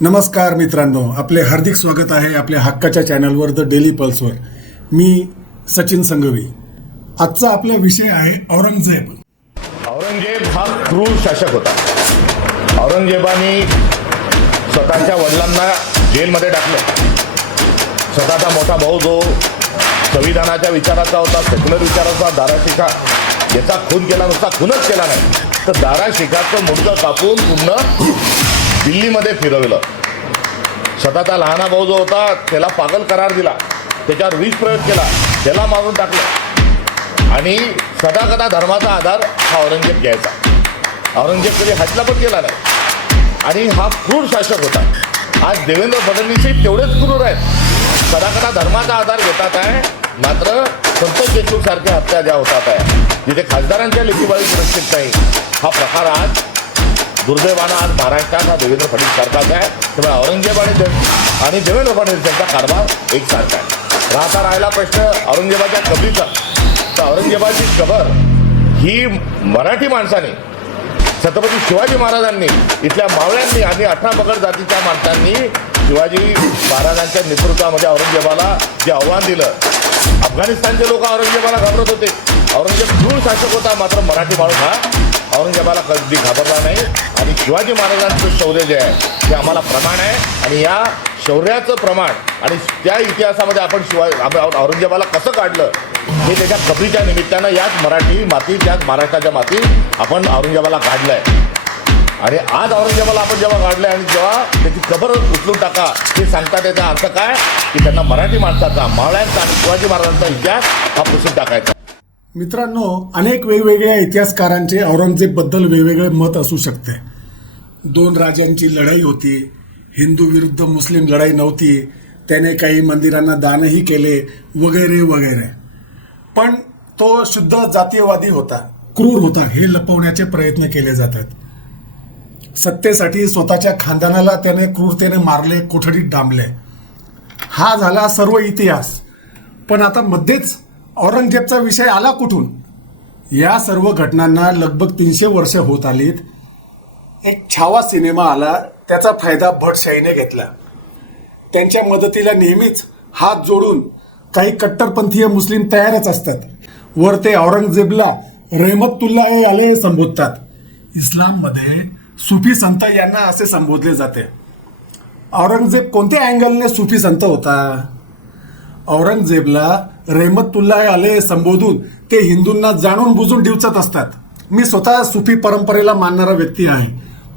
नमस्कार मित्रांनो, आपले हार्दिक स्वागत आहे आपल्या हक्काच्या चॅनलवर द डेली पल्सवर। मी सचिन संघवी। आजचा आपला विषय आहे औरंगजेब। औरंगजेब हा क्रूर शासक होता। औरंगजेबाने स्वतःच्या वडिलांना जेलमध्ये टाकलं। स्वतःचा मोठा भाऊ जो संविधानाच्या विचाराचा होता, सेक्युलर विचाराचा, दाराशिखा याचा खून केला, नुसता खूनच केला नाही तर दाराशिखाचं मुंडकं कापून पूर्ण दिल्लीमध्ये फिरवलं। स्वतःचा लहाना भाऊ जो होता त्याला पागल करार दिला, त्याच्यावर विष प्रयोग केला, त्याला मारून टाकलं आणि सदाकदा धर्माचा आधार हा औरंगजेब घ्यायचा। औरंगजेब कधी हटला पण गेला नाही आणि हा क्रूर शासक होता। आज देवेंद्र फडणवीस तेवढेच क्रूर आहेत, सदाकदा धर्माचा आधार घेतात आहे, मात्र संतोष देशमुख सारख्या हत्या ज्या होतात आहे जिथे खासदारांच्या लेखीबाळी सुरक्षित नाही, हा प्रकार आज दुर्दैवानं आज महाराष्ट्रात हा देवेंद्र फडणवीस सारखाच आहे। त्यामुळे औरंगजेब आणि देवेंद्र फडणवीस यांचा कारभार एकसारखा आहे। राहिला प्रश्न औरंगजेबाच्या कबरीचा, तर औरंगजेबाची कबर ही मराठी माणसाने, छत्रपती शिवाजी महाराजांनी, इथल्या मावळ्यांनी आणि 18 पगड जातीच्या माणसांनी शिवाजी महाराजांच्या नेतृत्वामध्ये औरंगजेबाला जे आव्हान दिलं, अफगाणिस्तानचे लोक औरंगजेबाला घाबरत होते। औरंगजेब क्रूर शासक होता, मात्र मराठी माणूस हा औरंगजेबाला कधी घाबरला नाही आणि शिवाजी महाराजांचं शौर्य जे आहे ते आम्हाला प्रमाण आहे आणि या शौर्याचं प्रमाण आणि त्या इतिहासामध्ये आपण औरंगजेबाला कसं काढलं हे त्याच्या कबरीच्या निमित्तानं याच मराठी माती, त्याच महाराष्ट्राच्या मातीत आपण औरंगजेबाला काढलं आहे। आणि आज औरंगजेबाला आपण जेव्हा काढलं आणि जेव्हा त्याची कबर उचलून टाका हे सांगतात, त्याचा अर्थ काय की त्यांना मराठी माणसाचा, मावळ्यांचा आणि शिवाजी महाराजांचा इतिहास हा पुसून टाकायचा। मित्रांनो, अनेक वेगवेगळ्या इतिहासकारांचे औरंगजेब बद्दल वेगवेगळे मत असू शकते। 2 राजांची लढाई होती, हिंदू विरुद्ध मुस्लिम लढाई नव्हती, त्याने काही मंदिरांना दानही केले वगैरे वगैरे, पण तो शुद्ध जातीयवादी होता, क्रूर होता हे लपवण्याचे प्रयत्न केले जातात। सत्तेसाठी स्वतःच्या खानदानाला त्याने क्रूरतेने मारले, कोठडीत डांबले, हा झाला सर्व इतिहास। पण आता मध्येच औरंगजेबचा विषय आला कुठून? या सर्व घटनांना लगभग 300 वर्ष होत आलीत। एक छावा सिनेमा आला, त्याचा फायदा भटशाहीने घेतला। त्यांच्या मदतीला नेहमीच हात जोडून काही कट्टरपंथीय मुस्लिम तयारच असतात। वर ते औरंगजेबला रहमतुल्लाह अलैह संबोधतात। इस्लाममध्ये सुफी संत यांना असे संबोधले जाते। औरंगजेब कोणत्या अँगलने सुफी संत होता? औरंगजेबला रहमतुल्लाह अलैह संबोधून ते हिंदूंना जाणून बुजून डिवचत असतात। मी स्वतः सुफी परंपरेला मानणारा व्यक्ती आहे,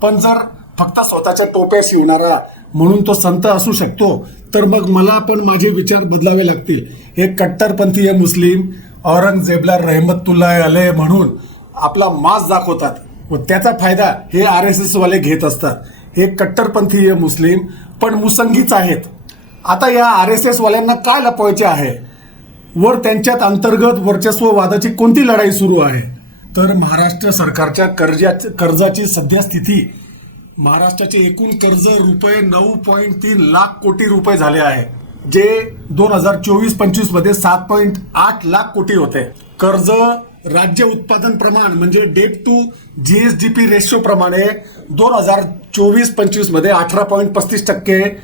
पण जर फक्त स्वतःच्या टोप्या शिवणारा म्हणून तो संत असू शकतो तर मग मला पण माझे विचार बदलावे लागतील। हे कट्टरपंथीय मुस्लिम औरंगजेबला रहमतुल्लाह अलैह म्हणून आपला मास दाखवतात व त्याचा फायदा हे RSS वाले घेत असतात। हे कट्टरपंथीय मुस्लिम पण मुसंगीच आहेत। आता या RSS वाल्यांना काय लपवायचे आहे? वर त्यांच्यात अंतर्गत वर्चस्ववादाची कोणती लढाई सुरू आहे? तर महाराष्ट्र सरकारच्या कर्जाची सध्या स्थिती, महाराष्ट्राचे एकूण कर्ज रुपये 9.3 लाख कोटी रुपये झाले आहे, जे 2024-25 मध्ये 7.8 लाख कोटी होते। कर्ज राज्य उत्पादन प्रमाण म्हणजे डेट टू GSDP रेशो प्रमाणे 2024-25 मध्ये 18.35%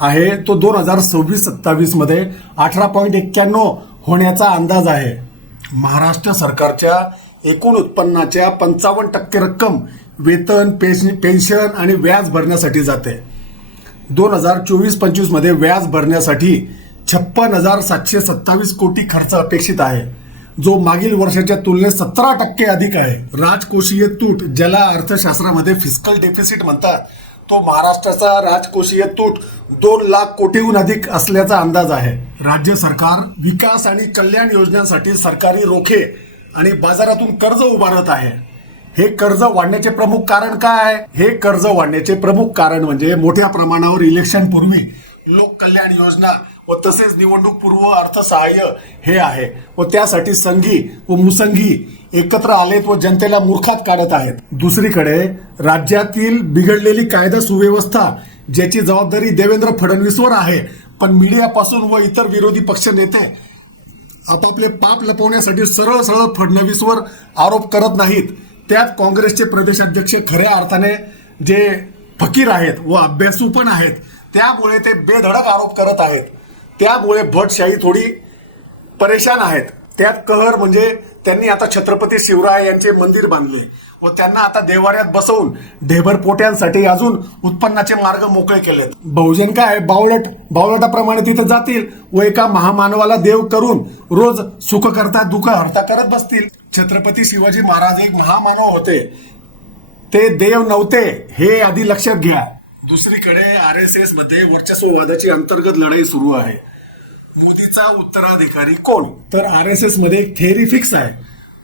आहे, तो 2026-27 मध्ये 18.91 होण्याचा अंदाज आहे। महाराष्ट्र सरकारच्या एकूण उत्पन्नाच्या 55% रक्कम वेतन, पेन्शन आणि व्याज भरण्यासाठी जाते। 2024-25 मध्ये व्याज भरण्यासाठी 56,727 कोटी खर्च अपेक्षित आहे, जो मागील वर्षाच्या तुलनेत 17% अधिक आहे। राजकोषीय तूट, ज्याला अर्थशास्त्रामध्ये फिस्कल डेफिसिट म्हणतात, तो महाराष्ट्राचा राजकोषीय तूट 2 लाख कोटीहून अधिक असल्याचा अंदाज आहे। राज्य सरकार विकास आणि कल्याण योजनांसाठी सरकारी रोखे आणि बाजारातून कर्ज उभारत आहे। हे कर्ज वाढण्याचे प्रमुख कारण काय आहे? हे कर्ज वाढण्याचे प्रमुख कारण म्हणजे मोठ्या प्रमाणावर इलेक्शन पूर्वी लोक कल्याण योजना व तसेच निवडणूक पूर्व अर्थसहाय्य हे आहे व त्यासाठी संघी व मुसंघी एकत्र आलेत व जनतेला मूर्खात काढत आहेत। दुसरीकडे राज्यातील बिघडलेली कायदा सुव्यवस्था, ज्याची जबाबदारी देवेंद्र फडणवीसवर आहे, पण मीडियापासून व इतर विरोधी पक्ष नेते आपापले पाप लपवण्यासाठी सरळ सरळ फडणवीसवर आरोप करत नाहीत। त्यात काँग्रेसचे प्रदेशाध्यक्ष खऱ्या अर्थाने जे फकीर आहेत व अभ्यासू पण आहेत, त्यामुळे ते बेधडक आरोप करत आहेत. त्यामुळे भटशाही थोडी परेशान आहेत. त्यात कहर म्हणजे त्यांनी आता छत्रपती शिवराय यांचे मंदिर बांधले व त्यांना आता देवाऱ्यात बसवून ढेबर पोट्यांसाठी अजून उत्पन्नाचे मार्ग मोकळे केलेत. बहुजन काय बावळटाप्रमाणे तिथे जातील व एका महामानवाला देव करून रोज सुख करता दुःख हरता करत बसतील. छत्रपती शिवाजी महाराज एक महामानव होते, ते देव नव्हते हे आधी लक्षात घ्या. दुसरीकडे RSS मध्ये वर्चस्ववादाची अंतर्गत लढाई सुरू आहे. मोदीचा उत्तराधिकारी कोण? तर RSS मध्ये एक थेअरी फिक्स आहे.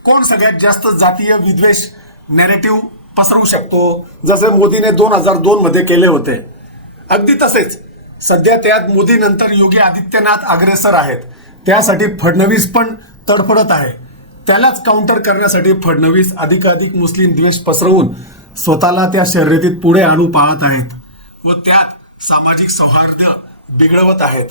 कोण सगळ्यात जास्त जातीय विद्वेष नॅरेटिव्ह पसरवू शकतो, जसे मोदीने 2002 मध्ये केले होते. अगदी तसेच सध्या त्यात मोदी नंतर योगी आदित्यनाथ अग्रेसर आहेत. त्यासाठी फडणवीस पण तडफडत आहे. त्यालाच काउंटर करण्यासाठी फडणवीस अधिकाधिक मुस्लिम द्वेष पसरवून स्वतःला त्या शर्यतीत पुढे आणू पाहत आहेत व त्यात सामाजिक सौहार्द बिघडवत आहेत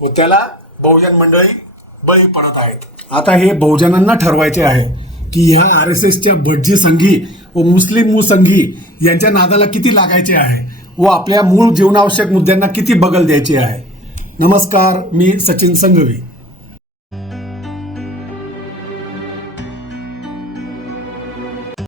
व त्याला बहुजन मंडळी बळी पडत आहेत. आता हे बहुजनांना ठरवायचे आहे की ह्या RSSच्या भटजी संघी व मुस्लिम मुसंघी यांच्या नादाला किती लागायचे आहे व आपल्या मूळ जीवनावश्यक मुद्द्यांना किती बगल द्यायची आहे. नमस्कार, मी सचिन संघवी.